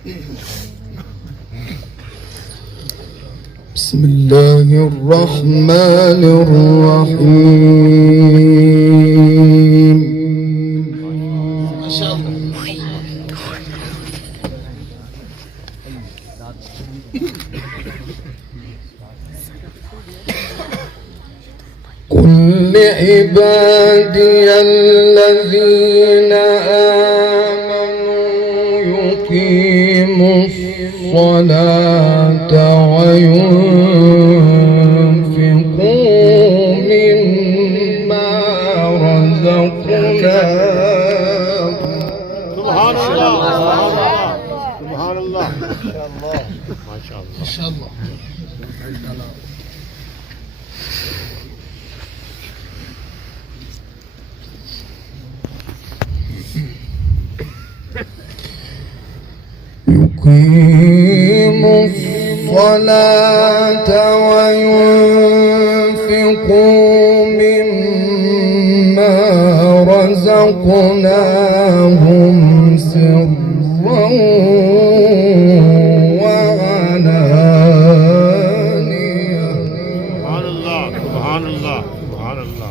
بسم الله الرحمن الرحيم. ما شاء الله. قل لعبادي الذين آمنوا يقيموا الصلاة وينفقوا مما رزقناهم. سبحان الله سبحان الله ما شاء الله ما شاء الله. يقيموا الصلاة وينفقوا مما رزقناهم سرا وعلانية. سبحان الله سبحان الله سبحان الله.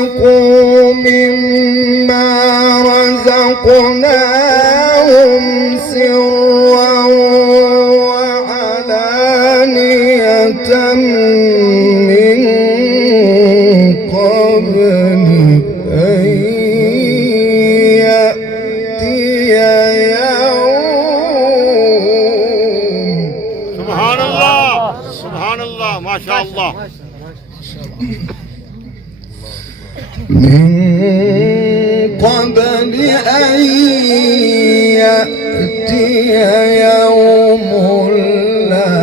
وينفقوا مما رزقناهم سرا وعلانية من قبل أن يأتي يوم. سبحان الله سبحان الله ما شاء الله. من قبل أن يأتي يوم لا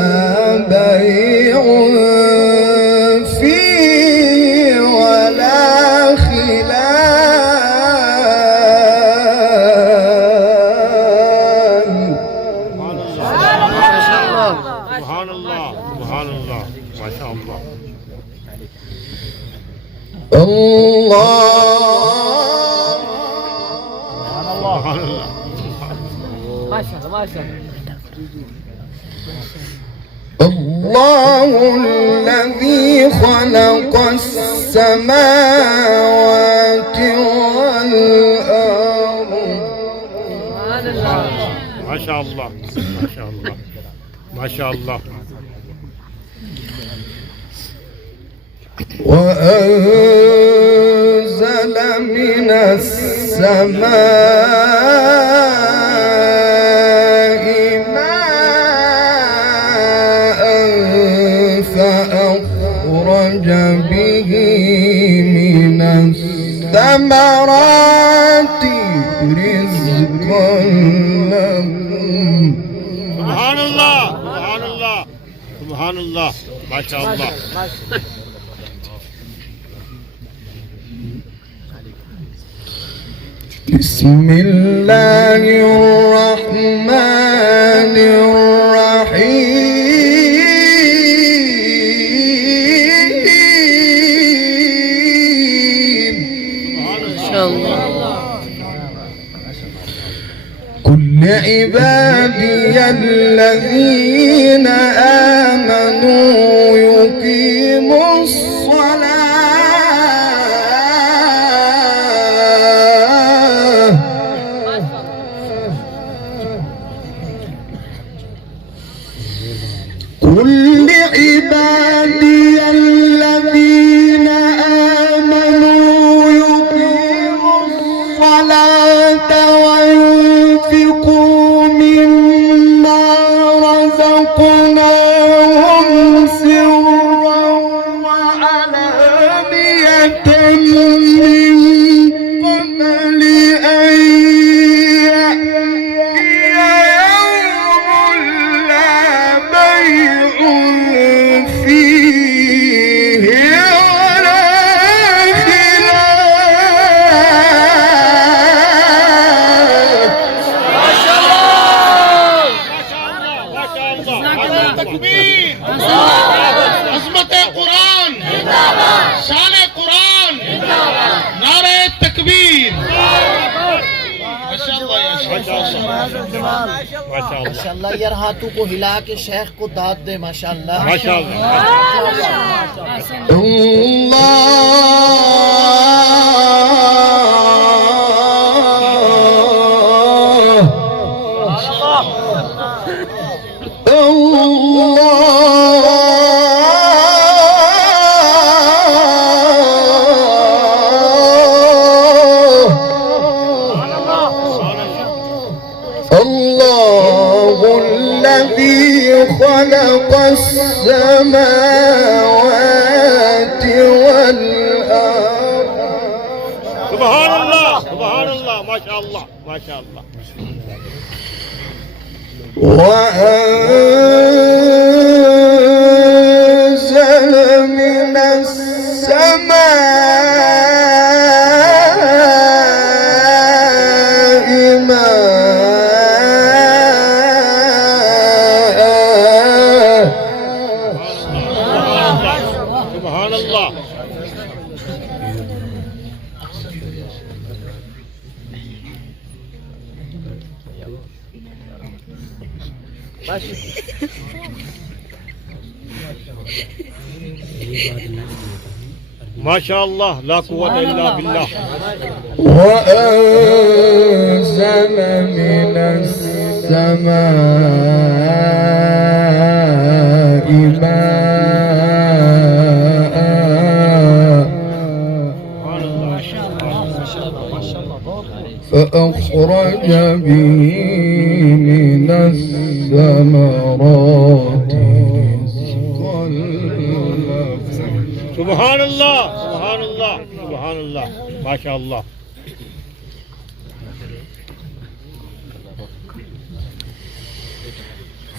بيع فيه ولا خلال. سبحان الله سبحان الله ما شاء الله. الله ما شاء الله ما شاء الله الذي خلق السماوات والأرض. ما شاء الله ما شاء الله ما شاء الله. وأنزل من السماء ماء فأخرج به من الثمرات رزقا لكم. سبحان الله سبحان الله سبحان الله ما شاء الله. بسم الله الرحمن الرحيم. ما شاء الله. قل عبادي الذين آمنوا يقيموا الصلاة قل عبادي الذين آمنوا يقيموا الصلاة وينفقوا مما رزقناهم سرا وعلانية من قبل أن يأتي يوم لا بيع فيه माशाअल्लाह माशाल्लाह यार हाथों को हिला के शेख को दाद दे माशाल्लाह الله الذي خلق السماوات والأرض سبحان الله ما شاء الله وأنزل من السماء ماء سبحان الله ما شاء الله لا قوة إلا بالله وأنزل من السماء ماء فأخرج به من الثمرات رزقا لكم سبحان الله ما شاء الله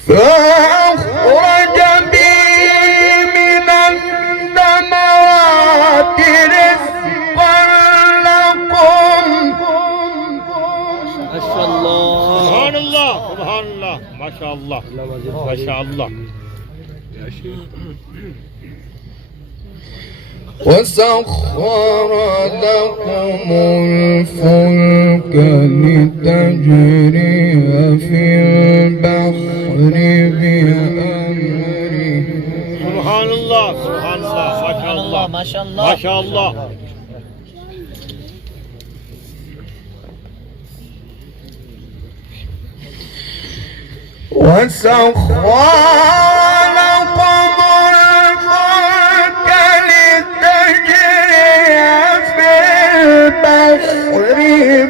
فأخرج به من الثمرات رزقا لكم سبحان الله ما شاء الله وسخر لكم الفلك لتجري في البحر بأمره سبحان الله ما شاء الله وسخر لكم الفلك لتجري في البحر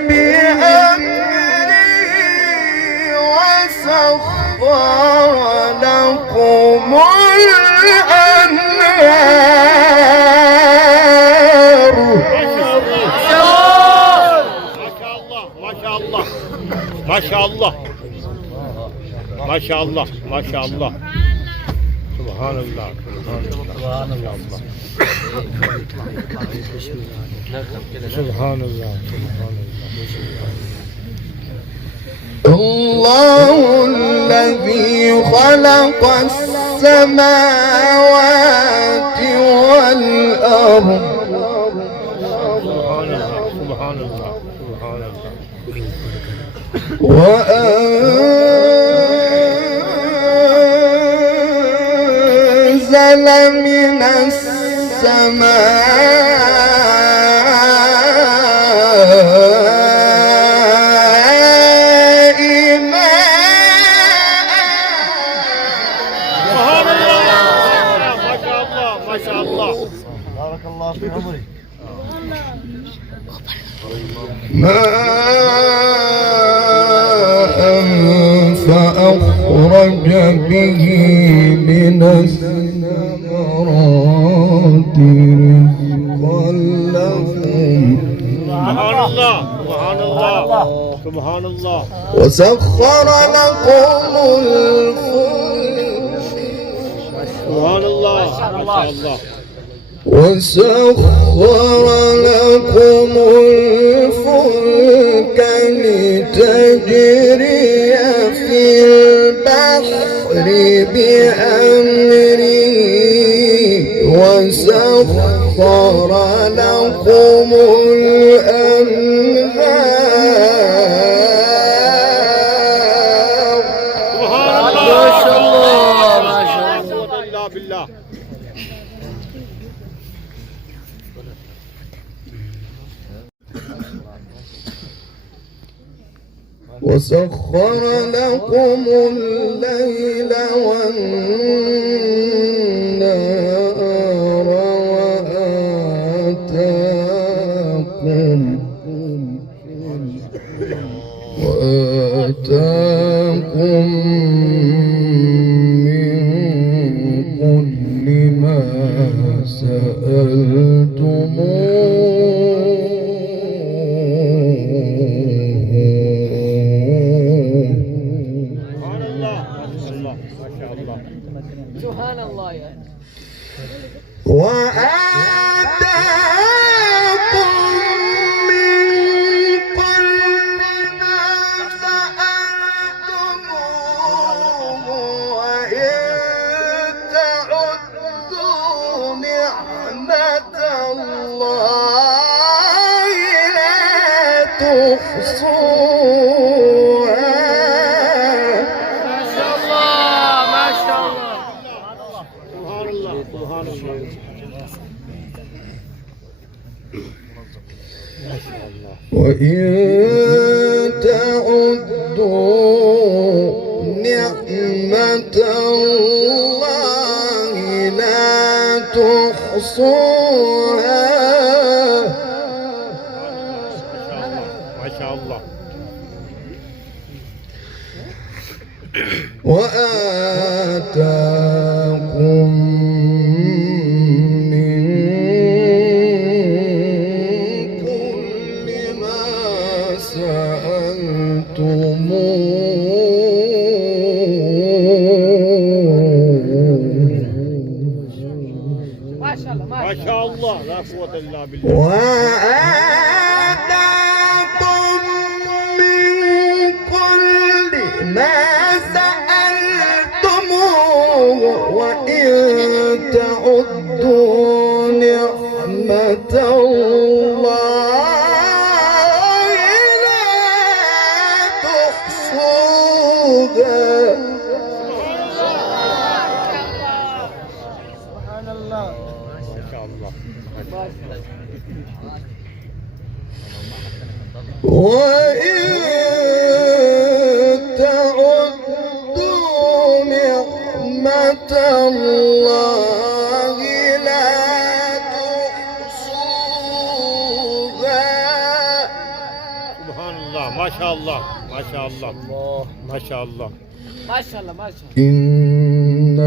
بأمره وسخر لكم الأنهار ما شاء الله سبحان الله الله الذي خلق السماوات والأرض سبحان الله وأنزل من السماء ما شاء الله بارك الله في عمرك ماء فأخرج به من الثمرات رزقا لكم سبحان الله وسخر لكم الفلك سبحان الله ما شاء الله وسخر لكم الفلك لتجري في البحر بأمره وسخر لكم الأنهار إلا بالله. وسخر لكم الليل والنهار وآتاكم من كل ما سبحان الله يا وآتاكم من كل ما سألتموه وإن تعدوا نعمة الله لا تحصوها. ما شاء الله سبحان الله سبحان الله. وإن تعدوا نعمة الله لا تحصوها. ما شاء الله. وآتاكم من كل ما سألتموه ما شاء الله ما شاء الله لا قوة إلا بالله. وآتاكم من كل ما سألتموه وإن تعدوا نعمة الله لا تحصوها. ما شاء الله. وإن تعدوا نعمة الله لا تحصوها. سبحان الله. ما شاء الله ما شاء الله ما شاء الله. ما شاء الله ما شاء الله. إن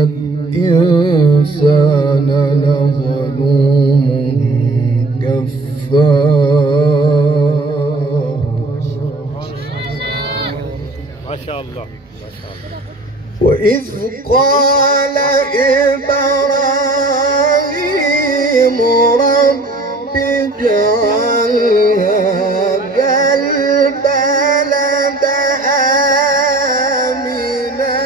الإنسان لظلوم كفار. ما شاء الله ما شاء الله. وإذ قال إبراهيم رب اجعل هذا البلد آمنا.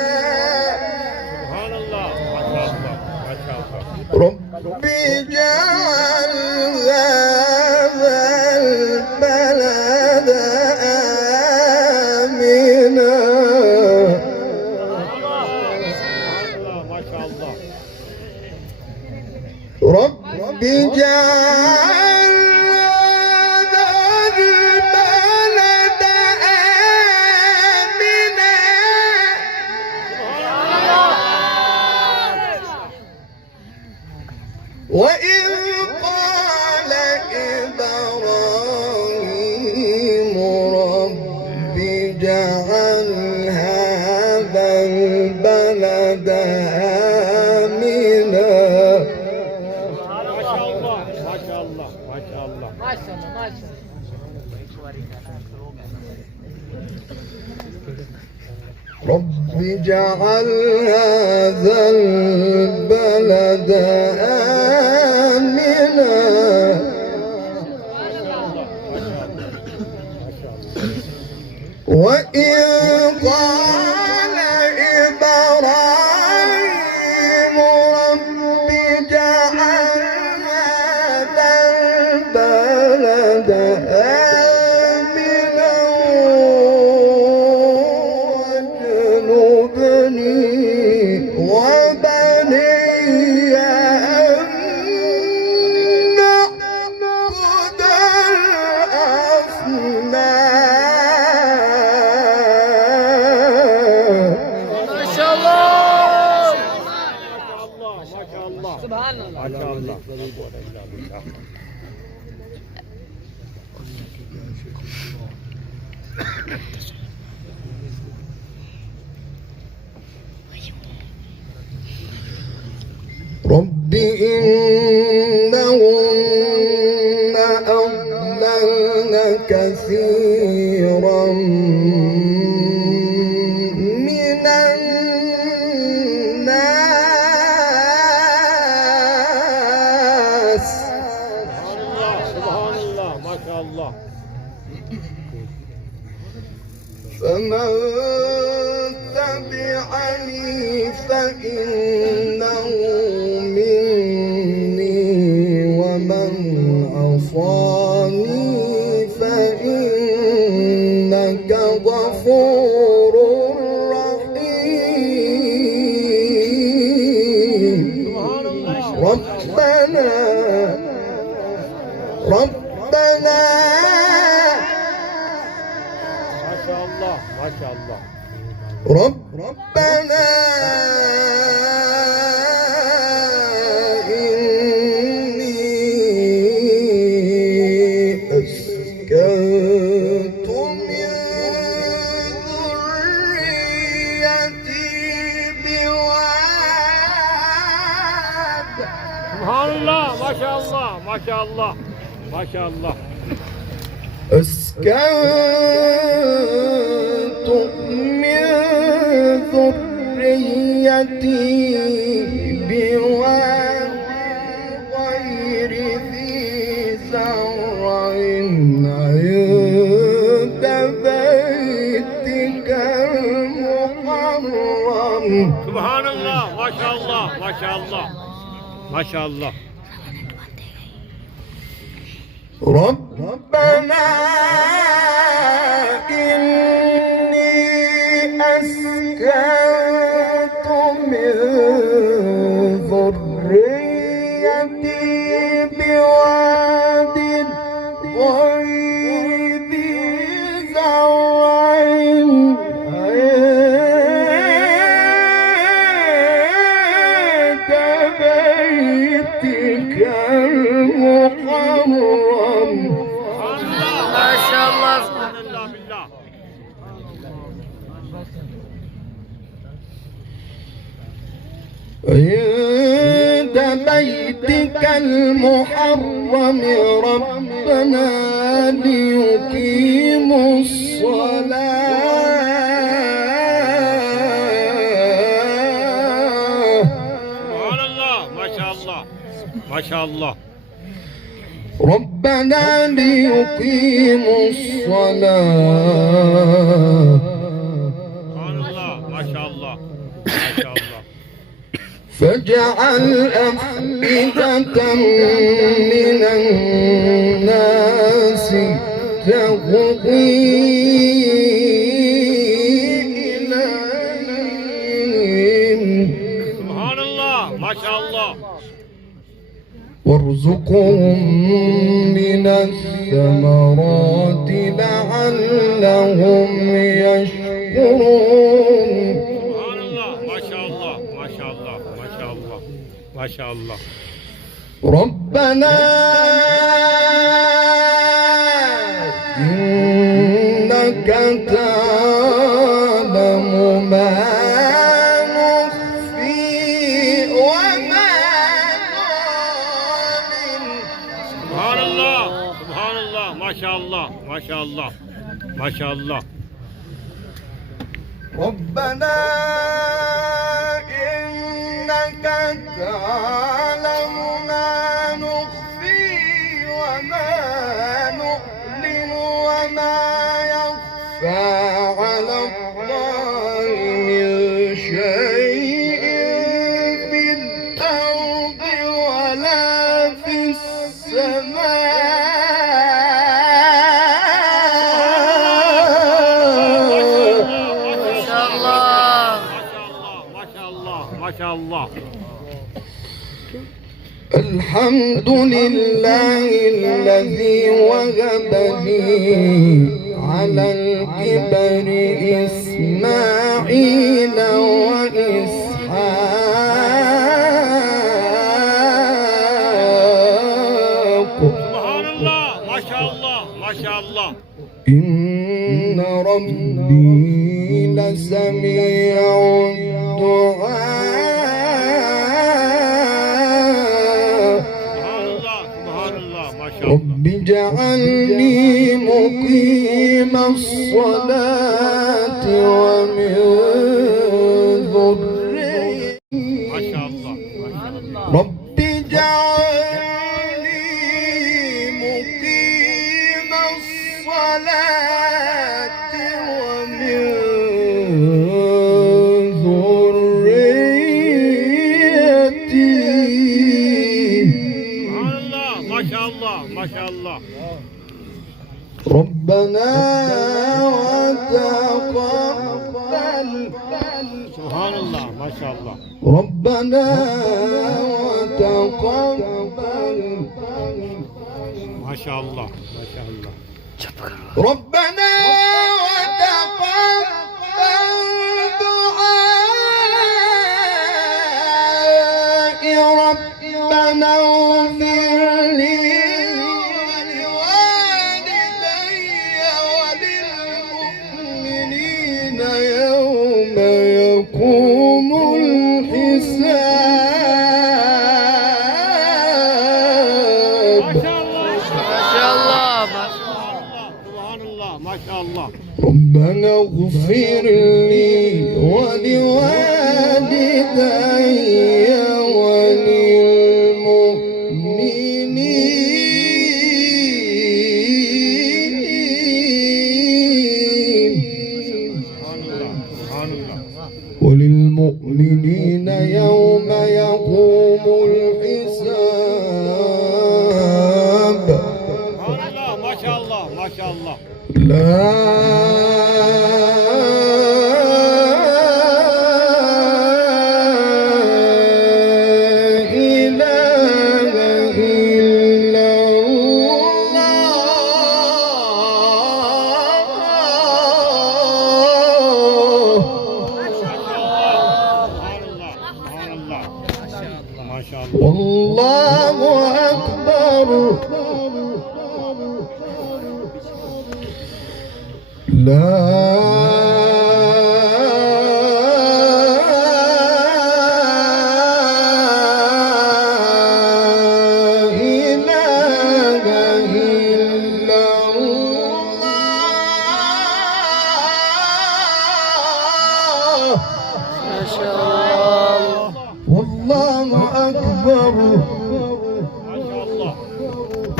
سبحان الله ما شاء الله ما شاء الله. رب اجعل هذا البلد آمنا ما شاء الله. رب اجعل هذا البلد آمنا وإذ قال إبراهيم رب اجعل هذا البلد آمنا. ما شاء الله ما شاء الله ما شاء الله. ما شاء الله ما شاء الله. رب اجعل هذا البلد آمنا وإذ قال إبراهيم رب اجعل هذا البلد آمنا واجنبني وبني شاء الله سبحان الله ما شاء الله رب إنهن أضللن كثيرا من الناس سبحان الله ما شاء الله فمن تبعني فإنه مني ومن عصاني فإنك غفور رحيم ربنا ما شاء الله ما شاء الله ربنا إني أسكنت من ذريتي بواد سبحان الله ما شاء الله ما شاء الله ما شاء الله أسكنت من ذريتي بواد غير ذي زرع عند بيتك المحرم سبحان الله ما شاء الله ما شاء الله ما شاء الله ربنا إني أسكنت من ذريتي بواد غير ذي زرع عند بيتك المحرم ما شاء الله سبحان الله بالله عند بيتك المحرم ربنا ليقيموا الصلاة سبحان الله ما شاء الله ما شاء الله ربنا ليقيموا الصلاة سبحان الله ما شاء الله ما شاء الله فاجعل أفئدة من الناس تهوي إليهم سبحان الله ما شاء الله وارزقهم من الثمرات لعلهم يشكرون سبحان الله ما شاء الله ما شاء الله ما شاء الله ما شاء الله ربنا إنك تعلم ما نخفي وما نعلن سبحان الله سبحان الله ما شاء الله ما شاء الله ما شاء الله ربنا إنك تعلم ما نخفي وما نعلن وما يخفى على الله من شيء في الأرض ولا في السماء ما شاء الله ما شاء الله الحمد لله الذي وهب لي على الكبر إسماعيل وإسحاق ما شاء الله. إن ربي لسميع الدعاء سبحان الله ما شاء الله. رب اجعلني مقيم الصلاة ومن ذريتي ما شاء الله ما شاء الله. رب اجعلني مقيم الصلاة ومن ذريتي سبحان الله ما شاء الله ما شاء الله. ربنا وتقبل سبحان الله ما شاء الله. ربنا وتقبل ما شاء الله ما شاء الله. ربنا وتقبل دعائي ربنا اغفر لي ولوالدي وللمؤمنين يوم يقوم الحساب ما شاء الله ما شاء الله. سبحان الله ما شاء الله. ربنا اغفر لي ولوالدي وللمؤمنين يوم يقوم الحساب سبحان الله ما شاء الله ما شاء الله. لا إله إلا الله سبحان الله سبحان الله ما شاء الله. والله أكبر لا إله إلا الله ما شاء الله. والله أكبر ما شاء الله.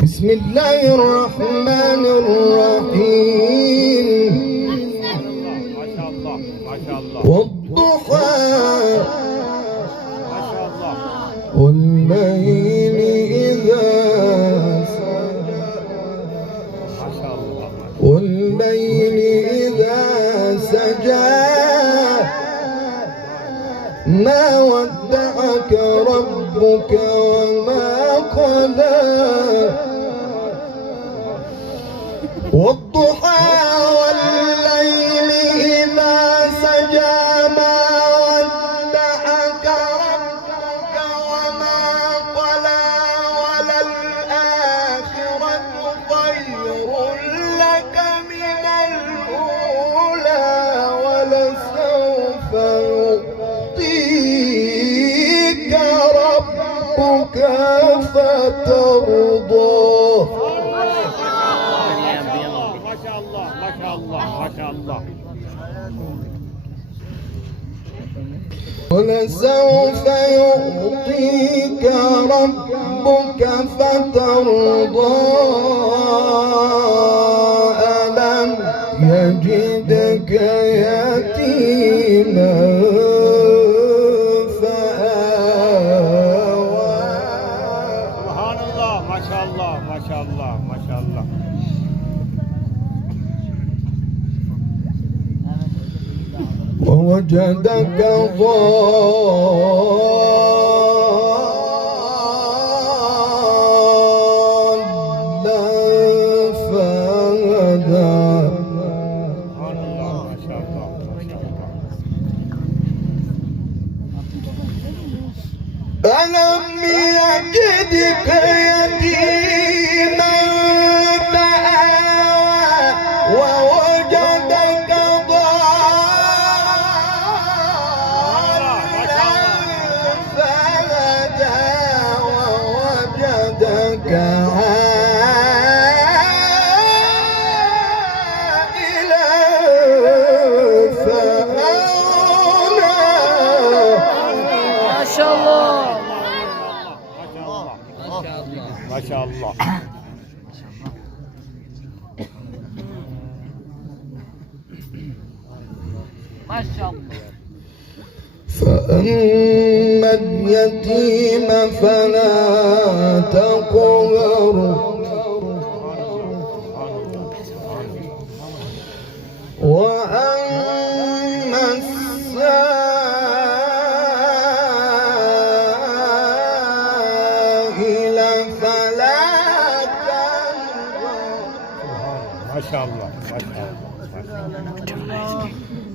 بسم الله الرحمن الرحيم ما شاء الله ما شاء الله. والضحى ما شاء الله. والليل إذا سجى ما شاء الله. والليل إذا سجى ما ودعك ربك وما قلى والضحى والليل إذا سجى ما ودعك ربك وما قلى وللآخرة خير لك من الأولى ولسوف يعطيك ربك فترضى ما شاء الله ما شاء الله ما شاء الله. ولسوف يعطيك ربك فترضى ألم يجدك يتيما فآوى سبحان الله ما شاء الله ما شاء الله ما شاء الله. ووجدك ضالا فهدى سبحان الله ما شاء الله ما شاء الله. ألم يجدك يتيما فآوى لك عائلا فأولى. ما شاء الله. ما شاء الله. ما شاء الله. فأما اليتيم فلا تقهر وأما السائل فلا تنهر. ما شاء الله. ما شاء الله.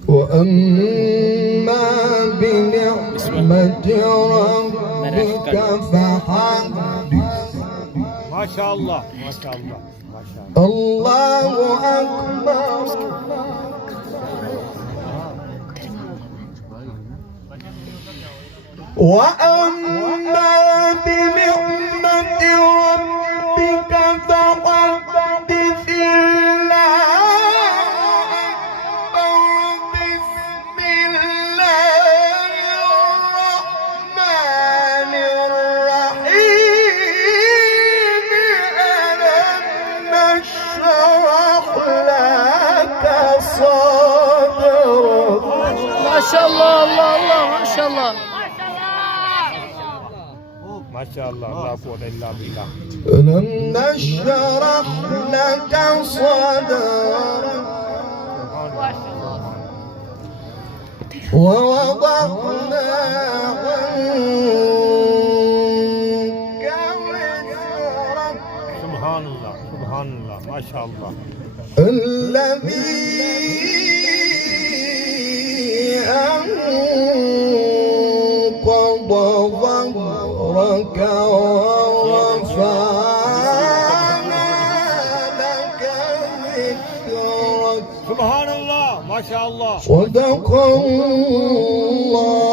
وأما بنعمة ربك فحدث. ما شاء الله. ما شاء الله. ما شاء الله. الله أكبر. وأما بنعمة ربك فحدث. ما شاء الله. الله الله. ما شاء الله. ما شاء الله. لا قوة إلا بالله. ألم نشرح لك صدرك ووضعنا عنك وزرك. سبحان الله. سبحان الله. ما شاء الله. الذي أنقض ظهرك ورفعنا لك ذكرك. سبحان الله. ما شاء الله. صدق الله